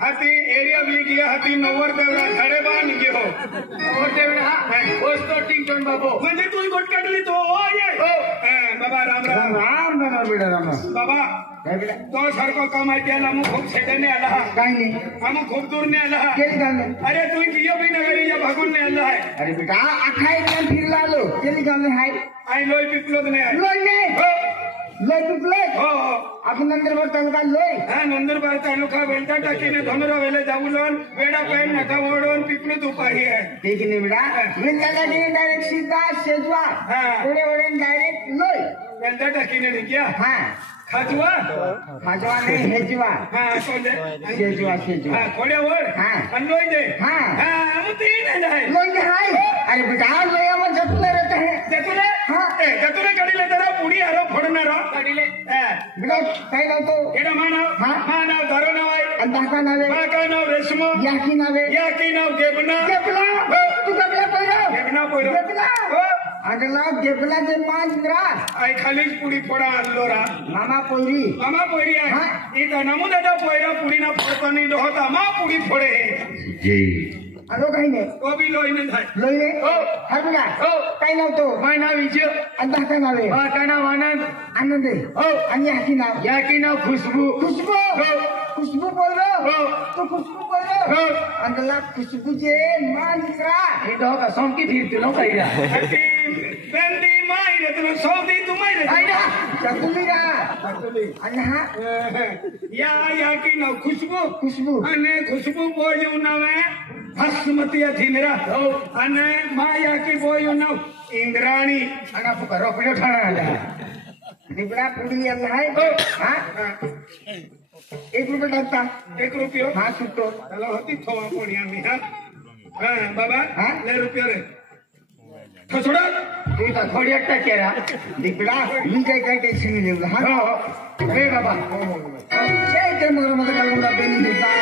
हाती एरिया भी गया हाती नवर देवरा झाडे बाण घेओ नवर देवरा पोस्तो टिंगटोन बाबू म्हणजे तू गोट काढली तो ओ ये बाबा राम राम राम राम बेटा राम बाबा तो सारखो कमायच्या ना मग खूप सेडने आला काय नाही आम खूप दूर ने आला केली काम अरे तू कियो भी नगरी या भागून ने आला है अरे बेटा अखाई काम फिरला आलो केली काम हाय आई लोय पिकलोच नाही लोय नाही लोय पिकले हो आपण नंदुरबार तालुका लोय हा नंदुरबार तालुका वेलता टाकीने धनुरा वेले जाऊन वेडा पैन नका ओढून पिकलूच उपाय आहे ठीक नाही बेटा वेलता टाकीने डायरेक्ट सीधा शेजवा ओढे ओढे डायरेक्ट लोय वेलता टाकीने निघ्या हा खाजवा खाजवा नाही हेजवा हा कोणते शेजवा शेजवा हा कोडे ओढ हा आणि लोय दे हा हा मग तीन आहे लोय दे हाय अरे बेटा लोय आम जतुले रहते हैं जतुले हा जतुले कडीले जरा पुडी आरो फोडणार कडीले बेटा काय नाव तो एडा मानाव हा नाव धरो नाव आहे आणि दाका नाव आहे का नाव रेशमो याकी नाव गेबना तू गेबला पहिरा गेबना अगला गेबला जे पांच ग्रास आई खालीच पुडी फोडा आणलो रा मामा पोरी आहे इथं नमू दादा पोयरा पुडी ना फोडतो नाही होता मा पुडी फोडे जय अलो काही नाही तो बी लोईने लोईने हो हरबुडा हो काय नाव तो माय नाव विजय आणि दाका नाव आहे का नाव आनंद हो आणि याकी नाव खुशबू खुशबू बोल रहा हो तो खुशबू बोल रहा हो अंदला खुशबू जे मानकरा हे डोका सोमकी फिरते नो पहिला बंदी मायरे तुला सौदी तू मायरे आईना चकुली आणि हा याकी नाव खुशबू आणि खुशबू बोल येऊ नाव आहे भस्मती अधीनरा हो आणि माया की बोल नाव इंद्राणी आणि आपण रोपडे ठाणा निबडा पुडी आला आहे हो हा 1 रुपये टाकता 1 रुपये हा सुटतो त्याला होती थोवा कोणी आम्ही हा बाबा हा ले रुपये रे थोडा तू तर थोडी एकटा केरा निबडा मी काय टेन्शन नाही घेऊ हा हो रे बाबा जय ते मोर मध्ये कालून बेनी देता